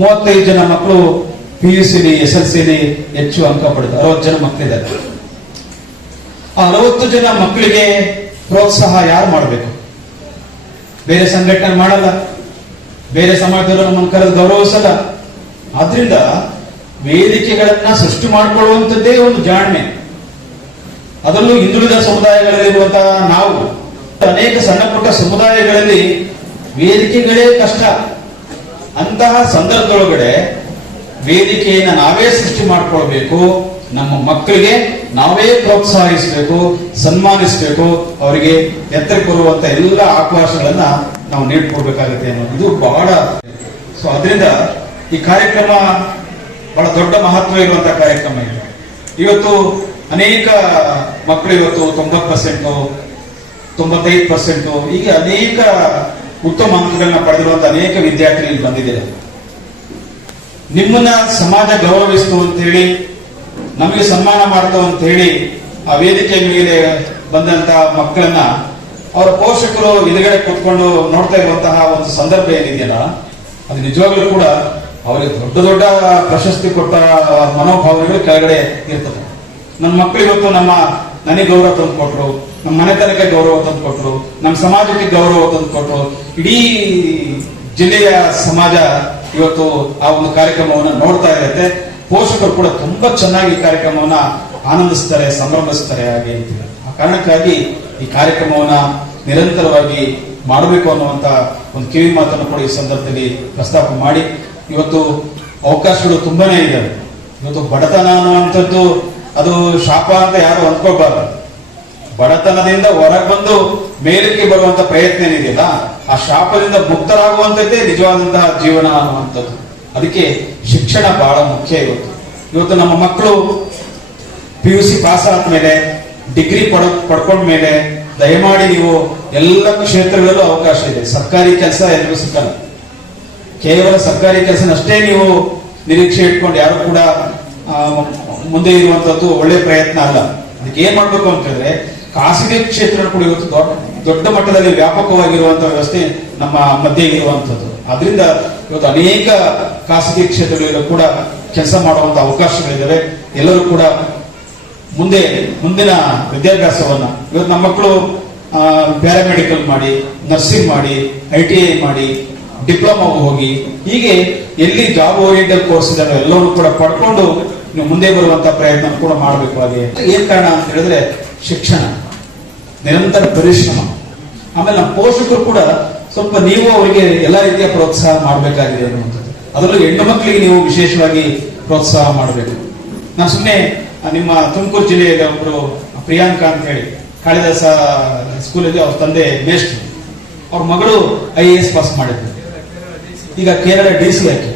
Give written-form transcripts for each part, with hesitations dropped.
35 ಜನ ಮಕ್ಕಳು PUC SLC ಹೆಚ್ಚು ಅಂಕ ಪಡೆದ 60 ಜನ ಮಕ್ಕಳಿದ್ದಾರೆ. ಆ 60 ಜನ ಮಕ್ಕಳಿಗೆ ಪ್ರೋತ್ಸಾಹ ಯಾರು ಮಾಡಬೇಕು? ಬೇರೆ ಸಂಘಟನೆ ಮಾಡಲ್ಲ, ಬೇರೆ ಸಮಾಜದವರು ನಮ್ಮನ್ನು ಕರೆದು ಗೌರವಿಸಲ್ಲ. ಆದ್ರಿಂದ ವೇದಿಕೆಗಳನ್ನ ಸೃಷ್ಟಿ ಮಾಡಿಕೊಳ್ಳುವಂಥದ್ದೇ ಒಂದು ಜಾಣ್ಮೆ. ಅದರಲ್ಲೂ ಹಿಂದುಳಿದ ಸಮುದಾಯಗಳಲ್ಲಿರುವಂತಹ ನಾವು ಅನೇಕ ಸಣ್ಣ ಪುಟ್ಟ ಸಮುದಾಯಗಳಲ್ಲಿ ವೇದಿಕೆಗಳೇ ಕಷ್ಟ. ಅಂತಹ ಸಂದರ್ಭದೊಳಗಡೆ ವೇದಿಕೆಯನ್ನು ನಾವೇ ಸೃಷ್ಟಿ ಮಾಡಿಕೊಳ್ಬೇಕು. ನಮ್ಮ ಮಕ್ಕಳಿಗೆ ನಾವೇ ಪ್ರೋತ್ಸಾಹಿಸಬೇಕು, ಸನ್ಮಾನಿಸಬೇಕು, ಅವರಿಗೆ ಎತ್ತರಕ್ಕೆ ಬರುವಂತ ಎಲ್ಲ ಅವಕಾಶಗಳನ್ನ ನಾವು ನೀಡ್ಕೊಡ್ಬೇಕಾಗುತ್ತೆ ಅನ್ನೋದು ಇದು ಬಹಳ. ಸೊ ಅದರಿಂದ ಈ ಕಾರ್ಯಕ್ರಮ ಬಹಳ ದೊಡ್ಡ ಮಹತ್ವ ಇರುವಂತಹ ಕಾರ್ಯಕ್ರಮ ಇದೆ. ಇವತ್ತು ಅನೇಕ ಮಕ್ಕಳು ಇವತ್ತು 90%, 95% ಹೀಗೆ ಅನೇಕ ಉತ್ತಮ ಅಂಕಗಳನ್ನ ಪಡೆದಿರುವಂತಹ ಅನೇಕ ವಿದ್ಯಾರ್ಥಿಗಳು ಬಂದಿದ್ದಾರೆ. ನಿಮ್ಮನ್ನ ಸಮಾಜ ಗೌರವಿಸ್ತು ಅಂತ ಹೇಳಿ, ನಮಗೆ ಸನ್ಮಾನ ಮಾಡ್ತು ಅಂತ ಹೇಳಿ ಆ ವೇದಿಕೆ ಮೇಲೆ ಬಂದಂತ ಮಕ್ಕಳನ್ನ ಅವರ ಪೋಷಕರು ಎದುರುಗಡೆ ಕೂತ್ಕೊಂಡು ನೋಡ್ತಾ ಇರುವಂತಹ ಒಂದು ಸಂದರ್ಭ ಏನಿದೆಯಲ್ಲ, ಅದು ನಿಜವಾಗ್ಲೂ ಕೂಡ ಅವರಿಗೆ ದೊಡ್ಡ ದೊಡ್ಡ ಪ್ರಶಸ್ತಿ ಕೊಟ್ಟ ಮನೋಭಾವನೆಗಳು ಕೆಳಗಡೆ ಇರ್ತದೆ. ನನ್ನ ಮಕ್ಕಳು ಇವತ್ತು ನನಗೆ ಗೌರವ ತಂದು ಕೊಟ್ರು, ನಮ್ಮ ಮನೆತನಕ್ಕೆ ಗೌರವ ತಂದು ಕೊಟ್ರು, ನಮ್ಮ ಸಮಾಜಕ್ಕೆ ಗೌರವ ತಂದು ಕೊಟ್ರು. ಇಡೀ ಜಿಲ್ಲೆಯ ಸಮಾಜ ಇವತ್ತು ಆ ಒಂದು ಕಾರ್ಯಕ್ರಮವನ್ನು ನೋಡ್ತಾ ಇರುತ್ತೆ. ಪೋಷಕರು ಕೂಡ ತುಂಬಾ ಚೆನ್ನಾಗಿ ಈ ಕಾರ್ಯಕ್ರಮವನ್ನ ಆನಂದಿಸ್ತಾರೆ, ಸಂಭ್ರಮಿಸ್ತಾರೆ. ಹಾಗೆ ಆ ಕಾರಣಕ್ಕಾಗಿ ಈ ಕಾರ್ಯಕ್ರಮವನ್ನ ನಿರಂತರವಾಗಿ ಮಾಡಬೇಕು ಅನ್ನುವಂತ ಒಂದು ಕಿವಿ ಮಾತನ್ನು ಕೂಡ ಈ ಸಂದರ್ಭದಲ್ಲಿ ಪ್ರಸ್ತಾಪ ಮಾಡಿ, ಇವತ್ತು ಅವಕಾಶಗಳು ತುಂಬಾನೇ ಇದ್ದಾವೆ. ಇವತ್ತು ಬಡತನ ಅನ್ನುವಂಥದ್ದು ಅದು ಶಾಪ ಅಂತ ಯಾರು ಅಂದ್ಕೋಬಾರ್ದು. ಬಡತನದಿಂದ ಹೊರಗೆ ಬಂದು ಮೇಲಕ್ಕೆ ಬರುವಂತ ಪ್ರಯತ್ನ ಏನಿದೆಯಲ್ಲ, ಆ ಶಾಪದಿಂದ ಮುಕ್ತರಾಗುವಂತದ್ದೇ ನಿಜವಾದಂತಹ ಜೀವನ ಅನ್ನುವಂಥದ್ದು. ಅದಕ್ಕೆ ಶಿಕ್ಷಣ ಬಹಳ ಮುಖ್ಯ. ಇವತ್ತು ನಮ್ಮ ಮಕ್ಕಳು PUC ಪಾಸ್ ಆದ್ಮೇಲೆ, ಡಿಗ್ರಿ ಪಡ್ಕೊಂಡ್ಮೇಲೆ ದಯಮಾಡಿ ನೀವು ಎಲ್ಲ ಕ್ಷೇತ್ರಗಳಲ್ಲೂ ಅವಕಾಶ ಇದೆ. ಸರ್ಕಾರಿ ಕೆಲಸ ಎಲ್ಲರೂ ಸಿಕ್ಕಲ್ಲ. ಕೇವಲ ಸರ್ಕಾರಿ ಕೆಲಸನಷ್ಟೇ ನೀವು ನಿರೀಕ್ಷೆ ಇಟ್ಕೊಂಡು ಯಾರು ಕೂಡ ಮುಂದೆ ಇರುವಂತದ್ದು ಒಳ್ಳೆ ಪ್ರಯತ್ನ ಅಲ್ಲ. ಅದಕ್ಕೆ ಏನ್ ಮಾಡ್ಬೇಕು ಅಂತ ಹೇಳಿದ್ರೆ, ಖಾಸಗಿ ಕ್ಷೇತ್ರ ಕೂಡ ಇವತ್ತು ದೊಡ್ಡ ಮಟ್ಟದಲ್ಲಿ ವ್ಯಾಪಕವಾಗಿರುವಂತಹ ವ್ಯವಸ್ಥೆ ನಮ್ಮ ಮಧ್ಯೆ ಇರುವಂತದ್ದು. ಆದ್ರಿಂದ ಇವತ್ತು ಅನೇಕ ಖಾಸಗಿ ಕ್ಷೇತ್ರಗಳಲ್ಲೂ ಕೂಡ ಕೆಲಸ ಮಾಡುವಂತ ಅವಕಾಶಗಳಿದ್ದಾವೆ. ಎಲ್ಲರೂ ಕೂಡ ಮುಂದಿನ ವಿದ್ಯಾಭ್ಯಾಸವನ್ನ ಇವತ್ತು ನಮ್ಮ ಮಕ್ಕಳು ಪ್ಯಾರಾಮೆಡಿಕಲ್ ಮಾಡಿ, ನರ್ಸಿಂಗ್ ಮಾಡಿ, ITI ಮಾಡಿ, ಡಿಪ್ಲೊಮಾ ಹೋಗಿ, ಹೀಗೆ ಎಲ್ಲಿ ಜಾಬ್ ಓರಿಯೆಂಟೆಡ್ ಕೋರ್ಸ್ ಇದಾವೆ ಎಲ್ಲವೂ ಕೂಡ ಪಡ್ಕೊಂಡು ನೀವು ಮುಂದೆ ಬರುವಂತ ಪ್ರಯತ್ನ ಕೂಡ ಮಾಡಬೇಕು. ಹಾಗೆ ಏನ್ ಕಾರಣ ಅಂತ ಹೇಳಿದ್ರೆ ಶಿಕ್ಷಣ, ನಿರಂತರ ಪರಿಶ್ರಮ. ಆಮೇಲೆ ನಮ್ಮ ಪೋಷಕರು ಕೂಡ ಸ್ವಲ್ಪ ನೀವು ಅವರಿಗೆ ಎಲ್ಲಾ ರೀತಿಯ ಪ್ರೋತ್ಸಾಹ ಮಾಡಬೇಕಾಗಿದೆ ಅನ್ನುವಂಥದ್ದು. ಅದರಲ್ಲೂ ಹೆಣ್ಣು ಮಕ್ಕಳಿಗೆ ನೀವು ವಿಶೇಷವಾಗಿ ಪ್ರೋತ್ಸಾಹ ಮಾಡಬೇಕು. ನಾನು ಸುಮ್ಮನೆ ನಿಮ್ಮ ತುಮಕೂರು ಜಿಲ್ಲೆಯಲ್ಲಿ ಒಬ್ಬರು ಪ್ರಿಯಾಂಕಾ ಅಂತ ಹೇಳಿ ಕಾಳಿದಾಸ ಸ್ಕೂಲಲ್ಲಿ ಅವ್ರ ತಂದೆ ಮೇಷ್ಟ್ರು, ಅವ್ರ ಮಗಳು IAS ಪಾಸ್ ಮಾಡಿದ್ರು. ಈಗ ಕೇರಳ DC ಆಕೆ.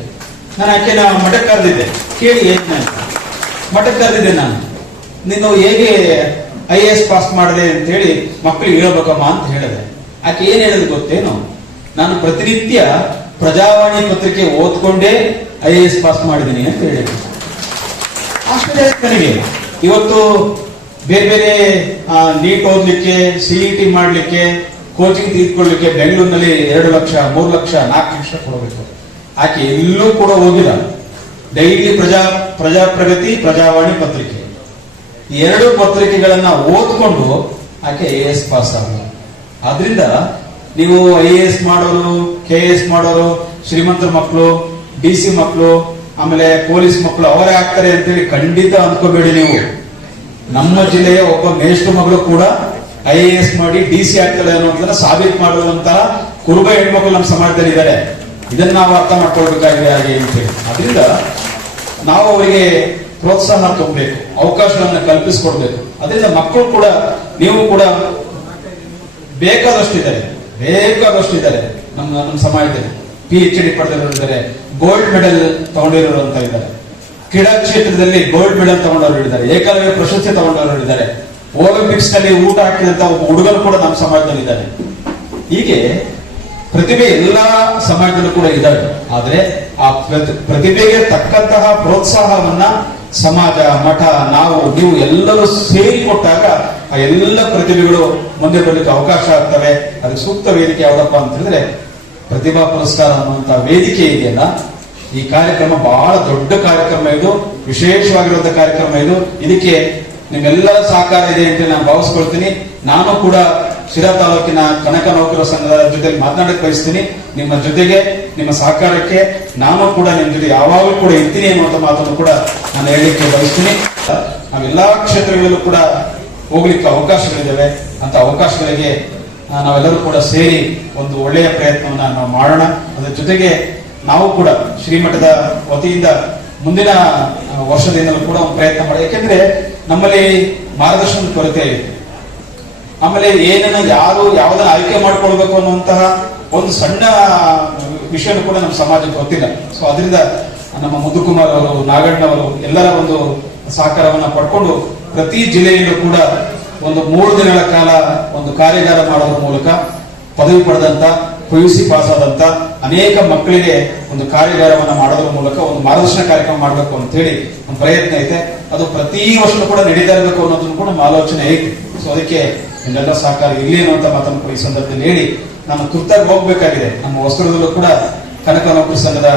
ನಾನು ಆಕೆನ ಮಠಕ್ಕೆ ಕರೆದಿದ್ದೆ, ಕೇಳಿ ಏನ್ ಮಠಕ್ಕೆ ಕರೆದಿದ್ದೆ ನಾನು, ನೀನು ಹೇಗೆ IAS ಪಾಸ್ ಮಾಡಿದೆ ಅಂತ ಹೇಳಿ ಮಕ್ಕಳಿಗೆ ಹೇಳ್ಬೇಕಮ್ಮ ಅಂತ ಹೇಳಿದೆ. ಆಕೆ ಏನ್ ಹೇಳಿದ್ರು ಗೊತ್ತೇನು, ನಾನು ಪ್ರತಿನಿತ್ಯ ಪ್ರಜಾವಾಣಿ ಪತ್ರಿಕೆ ಓದ್ಕೊಂಡೇ IAS ಪಾಸ್ ಮಾಡಿದ್ದೀನಿ ಅಂತ ಹೇಳಿದ್ರು. ಆಶ್ಚರ್ಯ ನನಗೆ. ಇವತ್ತು ಬೇರೆ ಬೇರೆ ನೀಟ್ ಓದ್ಲಿಕ್ಕೆ, CET ಮಾಡ್ಲಿಕ್ಕೆ, ಕೋಚಿಂಗ್ ತೆಗೆದುಕೊಳ್ಳಲಿಕ್ಕೆ ಬೆಂಗಳೂರಿನಲ್ಲಿ 2 ಲಕ್ಷ, 3 ಲಕ್ಷ, 4 ಲಕ್ಷ ಕೊಡಬೇಕು. ಆಕೆ ಎಲ್ಲೂ ಕೂಡ ಹೋಗಿಲ್ಲ. ಡೈಲಿ ಪ್ರಜಾಪ್ರಗತಿ, ಪ್ರಜಾವಾಣಿ ಪತ್ರಿಕೆ, ಈ 2 ಪತ್ರಿಕೆಗಳನ್ನ ಓದ್ಕೊಂಡು ಆಕೆ IAS ಪಾಸ್ ಆಗ. ಆದ್ರಿಂದ ನೀವು IAS ಮಾಡೋರು, KS ಮಾಡೋರು, ಶ್ರೀಮಂತರ ಮಕ್ಕಳು, DC ಮಕ್ಕಳು, ಆಮೇಲೆ ಪೊಲೀಸ್ ಮಕ್ಕಳು ಅವರೇ ಆಗ್ತಾರೆ ಅಂತೇಳಿ ಖಂಡಿತ ಅನ್ಕೋಬೇಡಿ. ನೀವು ನಮ್ಮ ಜಿಲ್ಲೆಯ ಒಬ್ಬ ಮೇಷ್ಟ್ರ ಮಗಳು ಕೂಡ IAS ಮಾಡಿ DC ಆಗ್ತಾಳೆ ಅನ್ನೋದನ್ನ ಸಾಬೀತು ಮಾಡುವಂತಹ ಕುರುಬ ಹೆಣ್ಮಕ್ಳು ನಮ್ಮ ಸಮಾಜದಲ್ಲಿ ಇದ್ದಾರೆ. ಇದನ್ನ ನಾವು ಅರ್ಥ ಮಾಡ್ಕೊಳ್ಬೇಕಾಗಿದೆ ಹಾಗೆ ಅಂತೇಳಿ. ಅದರಿಂದ ನಾವು ಅವರಿಗೆ ಪ್ರೋತ್ಸಾಹ ತುಂಬಬೇಕು, ಅವಕಾಶಗಳನ್ನ ಕಲ್ಪಿಸಿಕೊಡ್ಬೇಕು. ಅದರಿಂದ ಮಕ್ಕಳು ಕೂಡ, ನೀವು ಕೂಡ ಬೇಕಾದಷ್ಟಿದ್ದಾರೆ ನಮ್ಮ ಸಮಾಜದಲ್ಲಿ. PhD ಪಡೆದಿರೋರಿದ್ದಾರೆ, ಗೋಲ್ಡ್ ಮೆಡಲ್ ತಗೊಂಡಿರೋರು ಅಂತ ಇದ್ದಾರೆ, ಕ್ರೀಡಾ ಕ್ಷೇತ್ರದಲ್ಲಿ ಗೋಲ್ಡ್ ಮೆಡಲ್ ತಗೊಂಡವರು ಇದ್ದಾರೆ, ಏಕಲವ್ಯ ಪ್ರಶಸ್ತಿ ತಗೊಂಡವರು ಇದ್ದಾರೆ, ಒಲಿಂಪಿಕ್ಸ್ ನಲ್ಲಿ ಊಟ ಹಾಕಿದಂತ ಒಬ್ಬ ಹುಡುಗರು ಕೂಡ ನಮ್ಮ ಸಮಾಜದಲ್ಲಿ ಇದ್ದಾರೆ. ಹೀಗೆ ಪ್ರತಿಭೆ ಎಲ್ಲಾ ಸಮಾಜದಲ್ಲೂ ಕೂಡ ಇದ್ದಾವೆ. ಆದ್ರೆ ಆ ಪ್ರತಿಭೆಗೆ ತಕ್ಕಂತಹ ಪ್ರೋತ್ಸಾಹವನ್ನ ಸಮಾಜ, ಮಠ, ನೀವು ಎಲ್ಲರೂ ಸೇರಿ ಕೊಟ್ಟಾಗ ಆ ಎಲ್ಲ ಪ್ರತಿಭೆಗಳು ಮುಂದೆ ಬರಲಿಕ್ಕೆ ಅವಕಾಶ ಆಗ್ತವೆ. ಅದಕ್ಕೆ ಸೂಕ್ತ ವೇದಿಕೆ ಯಾವ್ದಪ್ಪ ಅಂತ ಹೇಳಿದ್ರೆ ಪ್ರತಿಭಾ ಪುರಸ್ಕಾರ ಅನ್ನುವಂತ ವೇದಿಕೆ ಇದೆಯಲ್ಲ, ಈ ಕಾರ್ಯಕ್ರಮ ಬಹಳ ದೊಡ್ಡ ಕಾರ್ಯಕ್ರಮ, ಇದು ವಿಶೇಷವಾಗಿರುವಂತಹ ಕಾರ್ಯಕ್ರಮ. ಇದಕ್ಕೆ ನಿಮ್ಮೆಲ್ಲರ ಸಹಕಾರ ಇದೆ ಅಂತ ನಾನು ಭಾವಿಸ್ಕೊಳ್ತೀನಿ. ನಾನು ಕೂಡ ಶಿರಾ ತಾಲೂಕಿನ ಕನಕ ನೌಕರರ ಸಂಘದ ಜೊತೆ ಮಾತನಾಡಕ್ಕೆ ಬಯಸ್ತೀನಿ. ನಿಮ್ಮ ಜೊತೆಗೆ, ನಿಮ್ಮ ಸಹಕಾರಕ್ಕೆ ನಾನು ಕೂಡ ನಿಮ್ಮ ಜೊತೆ ಯಾವಾಗಲೂ ಕೂಡ ಇರ್ತೀನಿ ಅನ್ನುವಂಥ ಮಾತನ್ನು ಕೂಡ ನಾನು ಹೇಳಲಿಕ್ಕೆ ಬಯಸ್ತೀನಿ. ನಾವೆಲ್ಲಾ ಕ್ಷೇತ್ರಗಳಲ್ಲೂ ಕೂಡ ಹೋಗ್ಲಿಕ್ಕೆ ಅವಕಾಶಗಳಿದ್ದಾವೆ. ಅಂತ ಅವಕಾಶಗಳಿಗೆ ನಾವೆಲ್ಲರೂ ಕೂಡ ಸೇರಿ ಒಂದು ಒಳ್ಳೆಯ ಪ್ರಯತ್ನವನ್ನ ನಾವು ಮಾಡೋಣ. ಅದರ ಜೊತೆಗೆ ನಾವು ಕೂಡ ಶ್ರೀಮಠದ ವತಿಯಿಂದ ಮುಂದಿನ ವರ್ಷದಿಂದಲೂ ಕೂಡ ಒಂದು ಪ್ರಯತ್ನ ಮಾಡಿ. ಯಾಕೆಂದ್ರೆ ನಮ್ಮಲ್ಲಿ ಮಾರ್ಗದರ್ಶನದ ಕೊರತೆ ಇದೆ. ಆಮೇಲೆ ಏನನ್ನ ಯಾರು ಯಾವುದನ್ನ ಆಯ್ಕೆ ಮಾಡ್ಕೊಳ್ಬೇಕು ಅನ್ನುವಂತಹ ಒಂದು ಸಣ್ಣ ವಿಷಯನೂ ಕೂಡ ನಮ್ಮ ಸಮಾಜಕ್ಕೆ ಗೊತ್ತಿಲ್ಲ. ಸೊ ಅದರಿಂದ ನಮ್ಮ ಮುದ್ದುಕುಮಾರ್ ಅವರು, ನಾಗಣ್ಣವರು ಎಲ್ಲರ ಒಂದು ಸಹಕಾರವನ್ನ ಪಡ್ಕೊಂಡು ಪ್ರತಿ ಜಿಲ್ಲೆಯಲ್ಲೂ ಕೂಡ ಒಂದು 3 ದಿನಗಳ ಕಾಲ ಒಂದು ಕಾರ್ಯಾಗಾರ ಮಾಡೋದ್ರ ಮೂಲಕ ಪದವಿ ಪಡೆದಂತ, PUC ಪಾಸ್ ಆದಂತ ಅನೇಕ ಮಕ್ಕಳಿಗೆ ಒಂದು ಕಾರ್ಯಾಗಾರವನ್ನ ಮಾಡೋದ್ರ ಮೂಲಕ ಒಂದು ಮಾರ್ಗದರ್ಶನ ಕಾರ್ಯಕ್ರಮ ಮಾಡಬೇಕು ಅಂತ ಹೇಳಿ ಒಂದು ಪ್ರಯತ್ನ ಐತೆ. ಅದು ಪ್ರತಿ ವರ್ಷನೂ ಕೂಡ ನಡೀತಾ ಇರಬೇಕು ಅನ್ನೋದನ್ನು ಕೂಡ ನಮ್ಮ ಆಲೋಚನೆ ಐತೆ. ಸೊ ಅದಕ್ಕೆ ನಿಮ್ಮೆಲ್ಲ ಸಹಕಾರ ಇರ್ಲಿ ಅನ್ನುವಂತ ಮಾತನ್ನು ಕೂಡ ಈ ಸಂದರ್ಭದಲ್ಲಿ ಹೇಳಿ ನಾನು ತುರ್ತಾಗಿ ಹೋಗ್ಬೇಕಾಗಿದೆ. ನಮ್ಮ ಹೊಸದುರ್ಗದಲ್ಲೂ ಕೂಡ ಕನಕ ನೌಕರ ಸಂಘದ